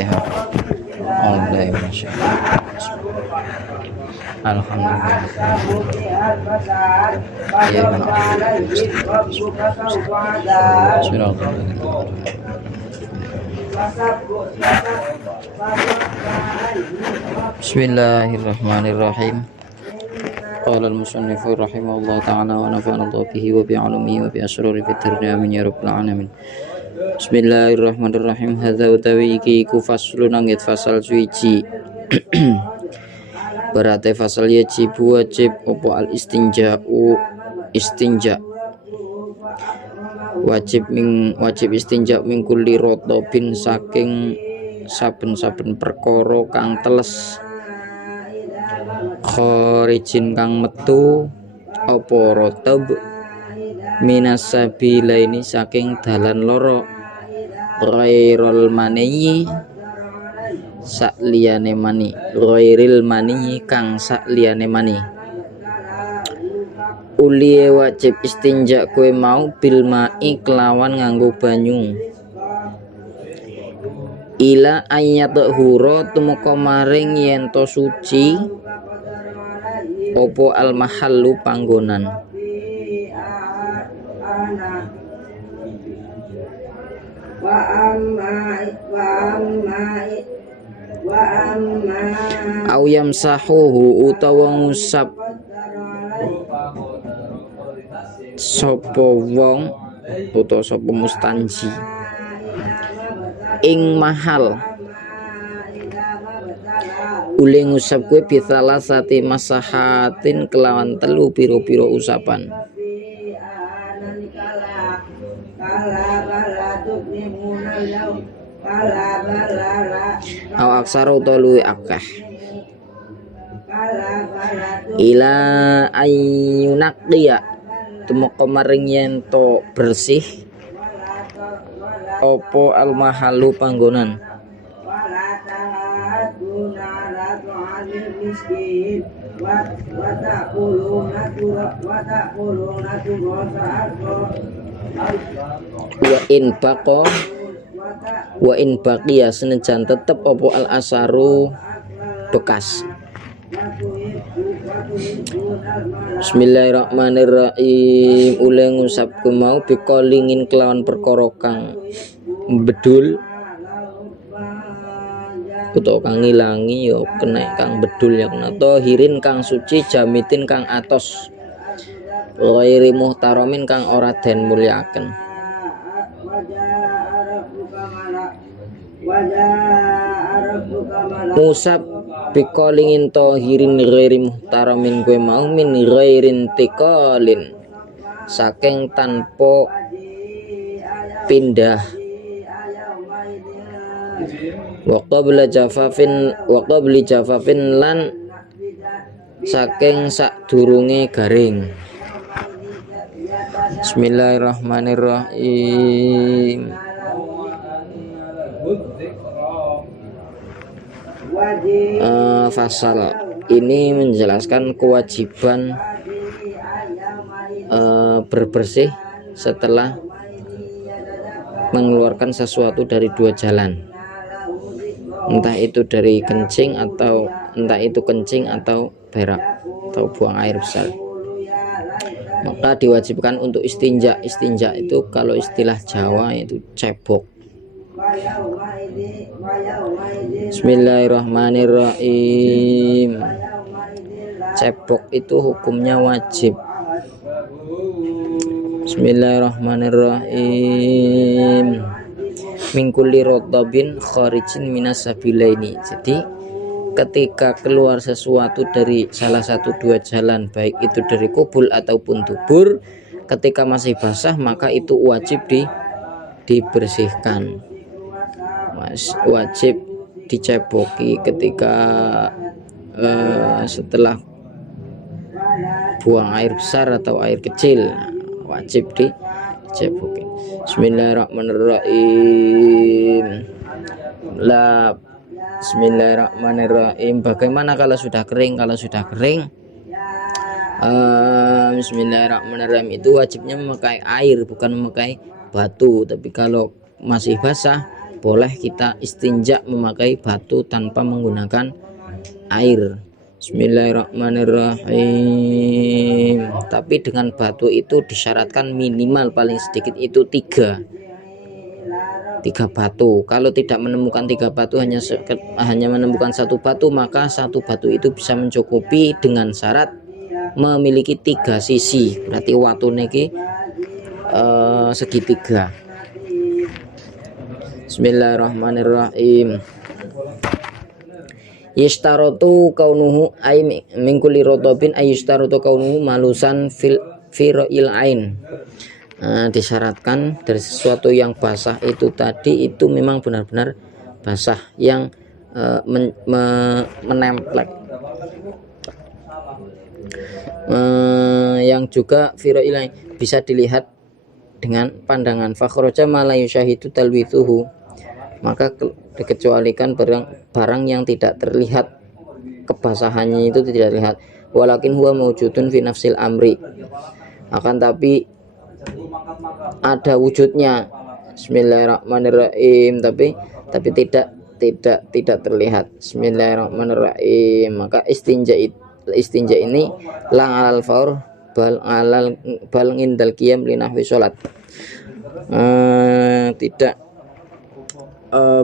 Al-Fatihah. Alhamdulillah. Bismillahirrahmanirrahim. Qala al-musannif rahimahullah ta'ala wa nafa'ana bihi wa bi'ulumihi wa bi asrari fid dunya amin ya rabbal alamin. Bismillahirrahmanirrahim. Hadza utawi iki iku faslun angit fasal suci. Berarti fasal wajib opo al istinja wajib istinja min kulli rotobin saking saben-saben perkara kang teles kharijin kang metu apa rotob minas sabilaini saking dalan loro ghairul maniyi sakliyane mani ghairil maniyi kang sakliyane mani. Uliye wajib istinja kowe mau bil mai kelawan nganggo banyu ila ayat huro tumeka maring yen to suci opo al mahallu panggonan. Au yamsahuhu utawa ngusap sapa wong utawa sapa mustanji ing mahal ule ngusap kuwi bisalah sati masahatin kelawan telu piro-piro usapan. Aw aksara utawa luwih akeh ila ayyunaqiya tumeka maring yen to bersih opo al mahalu panggonan. Wa in baqiya senajan tetep opo al asaru bekas. Bismillahirrahmanirrahim. Ule ngusap mau bikolingin kelawan perkara kang bedul utawa kang ngilangi ya kena kang bedul ya kena tohirin kang suci jamitin kang atos ghairi muhtaramin kang ora den mulyakaken. Musab bikolingin tohirin ghairi muhtaramin kowe mau min ghairin tiqalin saking tanpa pindah waqtabla jafafin lan saking sadurunge garing. Bismillahirrahmanirrahim. Fasal ini menjelaskan kewajiban berbersih setelah mengeluarkan sesuatu dari dua jalan, entah itu dari kencing atau berak atau buang air besar. Maka diwajibkan untuk istinja. Istinja itu kalau istilah Jawa itu cebok. Bismillahirrahmanirrahim. Cebok itu hukumnya wajib. Bismillahirrahmanirrahim. Min kulli rotabin kharijin minas sabilaini. Jadi ketika keluar sesuatu dari salah satu dua jalan, baik itu dari kubul ataupun dubur, ketika masih basah maka itu wajib dibersihkan. Wajib diceboki ketika setelah buang air besar atau air kecil, wajib diceboki. Bismillahirrahmanirrahim. Bismillahirrahmanirrahim. Bagaimana kalau sudah kering? Bismillahirrahmanirrahim itu wajibnya memakai air, bukan memakai batu. Tapi kalau masih basah boleh kita istinja memakai batu tanpa menggunakan air. Bismillahirrahmanirrahim. Tapi dengan batu itu disyaratkan minimal paling sedikit itu tiga batu. Kalau tidak menemukan 3 batu, hanya menemukan 1 batu, maka 1 batu itu bisa mencukupi dengan syarat memiliki 3 sisi. Berarti watu niki segitiga. Bismillahirrahmanirrahim. Yashtaratu kaunuhu ay min kulli rodobin ay yashtaratu kaunuhu malusan firil ain. Disyaratkan dari sesuatu yang basah itu tadi itu memang benar-benar basah yang menemplek, yang juga firil ain bisa dilihat dengan pandangan. Fakhroja malayu syahidu talwithuhu, maka dikecualikan barang yang tidak terlihat kebasahannya itu tidak terlihat. Walakin huwa mawjudun fi nafsil amri, akan tapi ada wujudnya. Bismillahirrahmanirrahim. Tapi tidak terlihat. Bismillahirrahmanirrahim. Maka istinja ini lang alal faur bal indal qiyam li nahwi salat. Tidak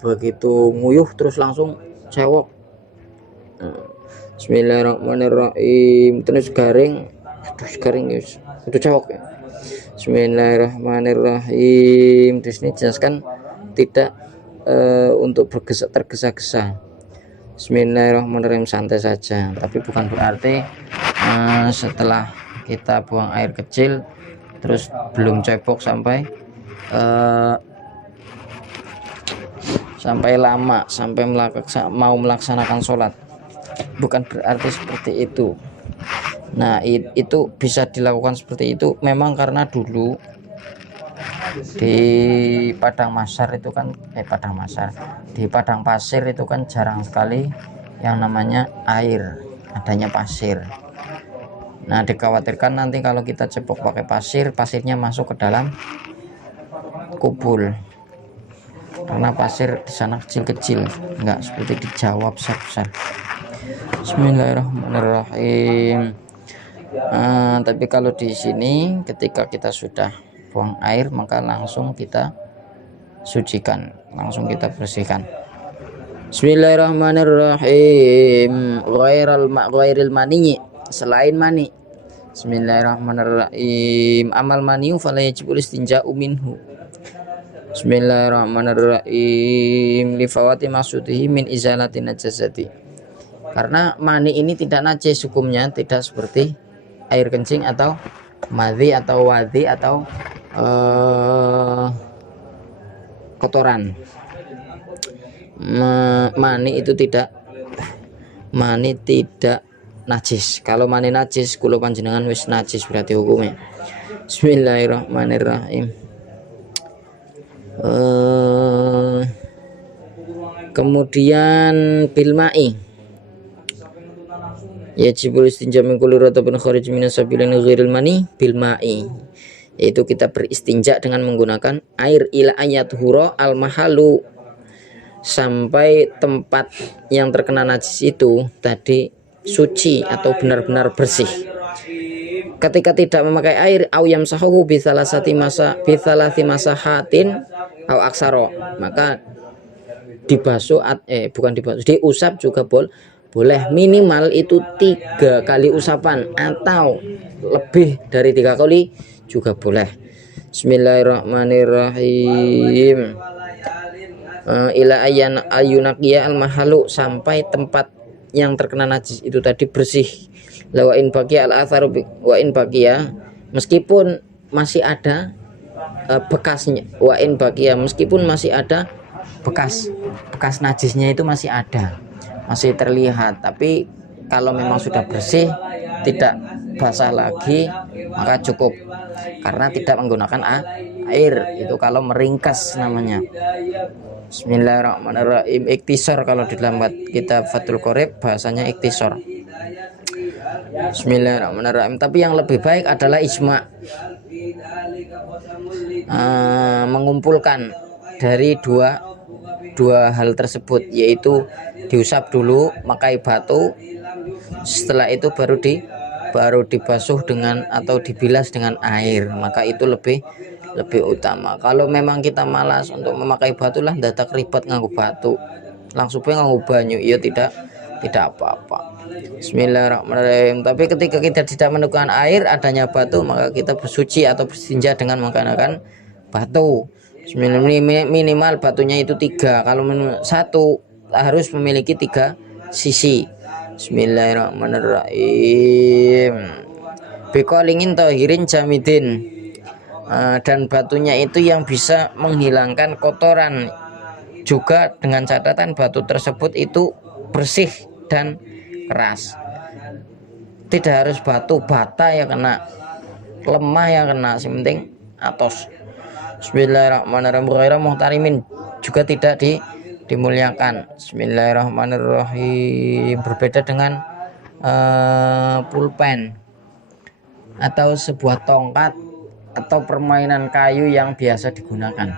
begitu nguyuh terus langsung cewek. Bismillahirrahmanirrahim. Terus garing itu cewek ya. Bismillahirrahmanirrahim. Di sini jelaskan tidak untuk tergesa-gesa. Bismillahirrahmanirrahim, santai saja. Tapi bukan berarti setelah kita buang air kecil terus belum cebok sampai lama, sampai mau melaksanakan sholat, bukan berarti seperti itu. Nah, itu bisa dilakukan seperti itu memang karena dulu di padang pasir itu kan di padang pasir itu kan jarang sekali yang namanya air, adanya pasir. Nah, dikhawatirkan nanti kalau kita cebok pakai pasir, pasirnya masuk ke dalam kubul, karena pasir di sana kecil-kecil, enggak seperti di Jawa besar-besar. Bismillahirrahmanirrahim. Tapi kalau di sini ketika kita sudah buang air, maka langsung kita sucikan, langsung kita bersihkan. Bismillahirrahmanirrahim. Ghairil mani, selain mani. Bismillahirrahmanirrahim. Amal maniu fala yajibul istinja'u minhu. Bismillahirrahmanirrahim. Li fawati maqsudihi min izalati najasati. Karena mani ini tidak najis hukumnya, tidak seperti air kencing atau madhi atau wadhi atau kotoran. Mani tidak najis. Kalau mani najis, kulo panjenengan wis najis berarti hukumnya. Bismillahirrahmanirrahim. Kemudian bilma'i yajibul istinja min kulli ratabin kharij minas sabilain ghairil mani bil ma'i, yaitu kita beristinja dengan menggunakan air ila ayatuhura al mahalu, sampai tempat yang terkena najis itu tadi suci atau benar-benar bersih. Ketika tidak memakai air, au yamsahu bi thalathati masahatin au aksaro, maka dibasuh diusap juga boleh, minimal itu 3 kali usapan atau lebih dari 3 kali juga boleh. Bismillahirrahmanirrahim. Ila ayunaqiya al mahalu, sampai tempat yang terkena najis itu tadi bersih. La wa in baqiya al atharu wa in baqiya, meskipun masih ada bekasnya, wa in baqiya, meskipun masih ada bekas najisnya itu masih ada, masih terlihat, tapi kalau memang sudah bersih, tidak basah lagi, maka cukup, karena tidak menggunakan air. Itu kalau meringkas namanya. Bismillahirrahmanirrahim. Iktisor, kalau di dalam kitab Fathul Qorib bahasanya iktisor. Bismillahirrahmanirrahim. Tapi yang lebih baik adalah ijma', mengumpulkan dari 2 dua hal tersebut, yaitu diusap dulu memakai batu, setelah itu baru dibasuh dengan atau dibilas dengan air, maka itu lebih utama. Kalau memang kita malas untuk memakai batu lah, dadak ribet nganggo batu, langsung nganggo banyu, ya tidak apa-apa. Bismillahirrahmanirrahim. Tapi ketika kita tidak menemukan air, adanya batu, maka kita bersuci atau bersinja dengan menggunakan batu. Minimal batunya itu 3, kalau satu harus memiliki 3 sisi. Bismillahirrahmanirrahim. Biqolingin tohirin jamidin, dan batunya itu yang bisa menghilangkan kotoran, juga dengan catatan batu tersebut itu bersih dan keras. Tidak harus batu bata ya kena, lemah ya kena, yang penting atos. Bismillahirrahmanirrahim. Ghairu muhtarimin, juga tidak dimuliakan. Bismillahirrahmanirrahim. Berbeda dengan pulpen atau sebuah tongkat atau permainan kayu yang biasa digunakan.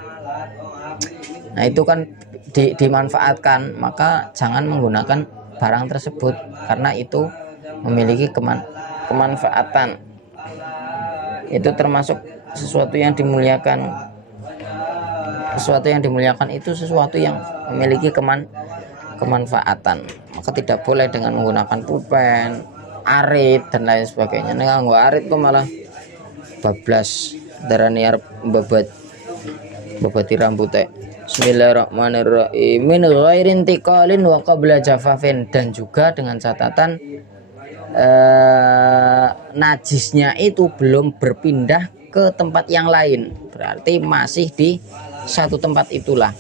Nah, itu kan dimanfaatkan, maka jangan menggunakan barang tersebut karena itu memiliki kemanfaatan. Itu termasuk sesuatu yang dimuliakan. Sesuatu yang dimuliakan itu sesuatu yang memiliki kemanfaatan. Maka tidak boleh dengan menggunakan pulpen, arit dan lain sebagainya. Nah, nggak arit kok malah bablas darani arep babati rambutnya. Bismillahirrahmanirrahim. Min ghairin tiqalin wa qabla jafafin, dan juga dengan catatan najisnya itu belum berpindah ke tempat yang lain, berarti masih di satu tempat itulah.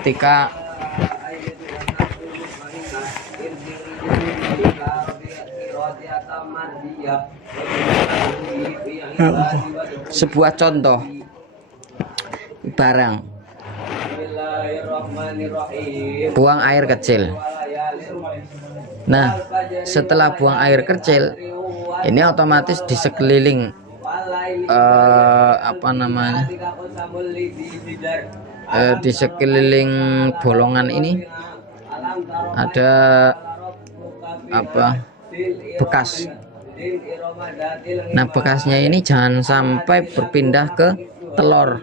Ketika sebuah contoh barang, buang air kecil. Nah, setelah buang air kecil, ini otomatis di sekeliling di sekeliling bolongan ini ada bekas. Nah, bekasnya ini jangan sampai berpindah ke telur.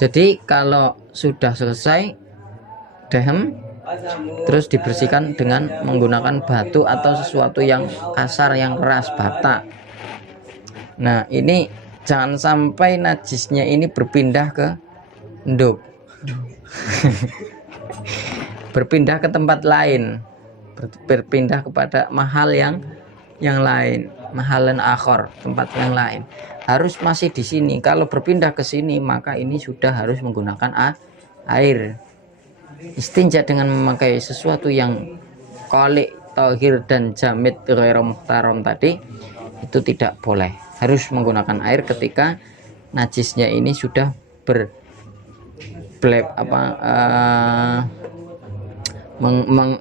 Jadi kalau sudah selesai dehem, terus dibersihkan dengan menggunakan batu atau sesuatu yang kasar, yang keras, bata. Nah, ini jangan sampai najisnya ini berpindah ke enduk. Berpindah ke tempat lain, berpindah kepada mahal yang lain, mahalan akhor, tempat yang lain. Harus masih di sini. Kalau berpindah ke sini, maka ini sudah harus menggunakan air. Istinja dengan memakai sesuatu yang qolik, tohir dan jamid ghairu muhtaram tadi itu tidak boleh. Harus menggunakan air ketika najisnya ini sudah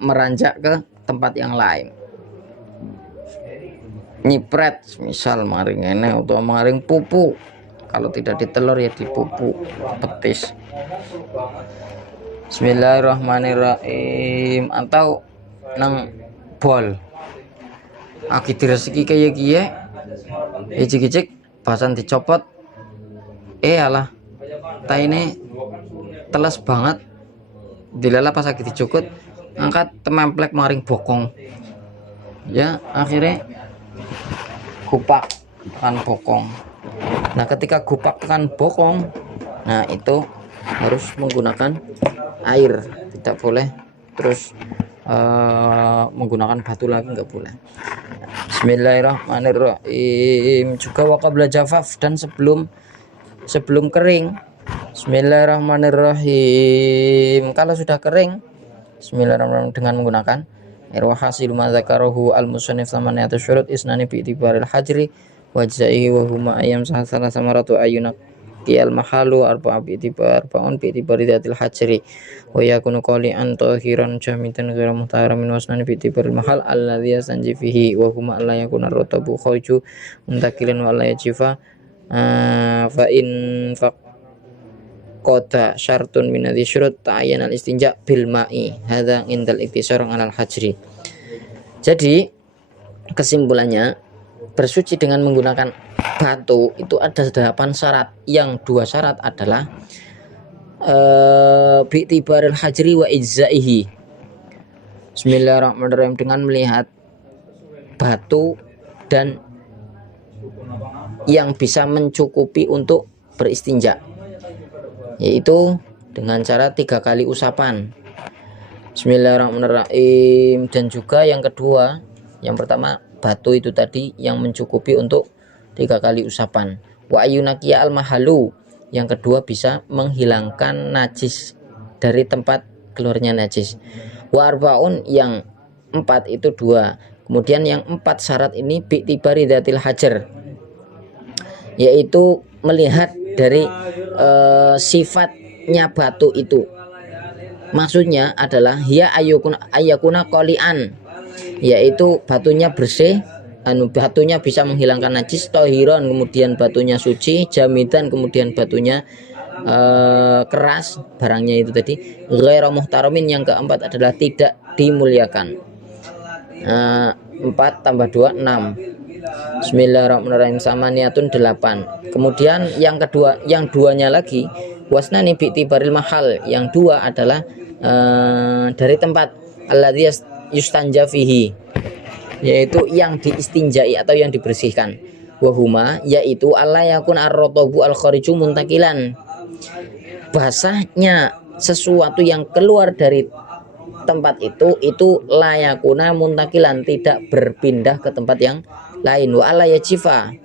meranjak ke tempat yang lain. Nyipret misal maring ini atau maring pupu, kalau tidak ditelur ya di pupu petis. Bismillahirrahmanirrahim. Atau nang bol aki diresiki kaya kiye ijik-ijik bahasan dicopot, alah taine teles banget, dilala pas lagi dicukut angkat tememplek maring bokong, ya akhirnya gupak tekan bokong. Nah, ketika gupak tekan bokong, nah itu harus menggunakan air, tidak boleh terus menggunakan batu lagi, nggak boleh. Bismillahirrahmanirrahim. Juga waqabla jafaf, dan sebelum kering. Bismillahirrahmanirrahim. Kalau sudah kering, bismillahirrahmanirrahim, dengan menggunakan air. Wa hasilu ma dzakarahu al-musannif thamaniyatu syurut isnani bi itibaril hajri wajzaihi wa huma ayyam sahala samaratu ayunak qiyal mahalu arba'a bi itibari dzatil hajri wa yakunu qali'an tahiran jamidan ghairu muhtaramin wasnani bi itibaril mahal alladzi yastanji fihi wa huma alla yakuna rutabu khawju muntakilan wa alla yajifa fa in faqqada syartun min hadhihi syurut ta'ayyana al-istinja bil ma'i hadza indal iktisar 'alal hajri. Jadi kesimpulannya, bersuci dengan menggunakan batu itu ada 8 syarat. Yang 2 syarat adalah bi'tibaril hajri wa ijzaihi. Bismillahirrahmanirrahim, dengan melihat batu dan yang bisa mencukupi untuk beristinja, yaitu dengan cara 3 kali usapan. Bismillahirrahmanirrahim. Dan juga yang kedua, yang pertama batu itu tadi yang mencukupi untuk 3 kali usapan. Wa ayunakiya al mahalu, yang kedua bisa menghilangkan najis dari tempat keluarnya najis. Wa arbaun, yang 4 itu 2. Kemudian yang 4 syarat ini bi'tibari dzatil hajar, yaitu melihat dari sifatnya batu itu. Maksudnya adalah hiya ayakuna qalian, yaitu batunya bersih, batunya bisa menghilangkan najis, tohiron kemudian batunya suci, jamidan kemudian batunya keras barangnya itu tadi, ghairu muhtaramin, yang keempat adalah tidak dimuliakan. 4 tambah 2 6. Bismillahirrahmanirrahim. Samaniatun 8. Kemudian yang kedua, yang duanya lagi wasnani bi'tibaril mahal, yang 2 adalah dari tempat alladzi yustanja fihi, yaitu yang diistinjai atau yang dibersihkan. Wahuma, yaitu alla yakun ar-ratabu al-khariju muntakilan, basahnya sesuatu yang keluar dari tempat itu layakuna muntakilan, tidak berpindah ke tempat yang lain. Wa alla yajifa,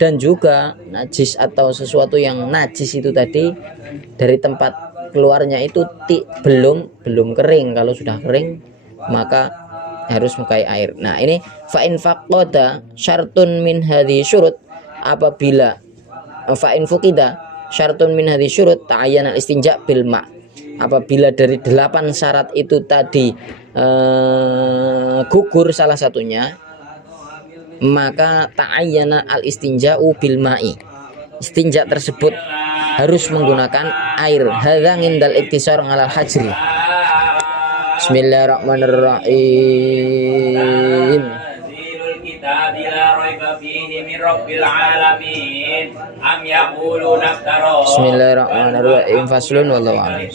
dan juga najis atau sesuatu yang najis itu tadi dari tempat keluarnya itu belum kering. Kalau sudah kering maka harus memakai air. Nah, ini fa in faqada syartun min hadhihi syurut, apabila fa in fuqida syartun min hadhihi syurut ta'ayyana al-istinja bil ma', apabila dari 8 syarat itu tadi gugur salah satunya, maka ta'ayyana al-istinja'u bil ma'i, istinja tersebut harus menggunakan air. Hadza indal iktisar 'alal hajri. Bismillahirrahmanirrahim. Bismillahirrahmanirrahim. Faslun wallahu a'lam.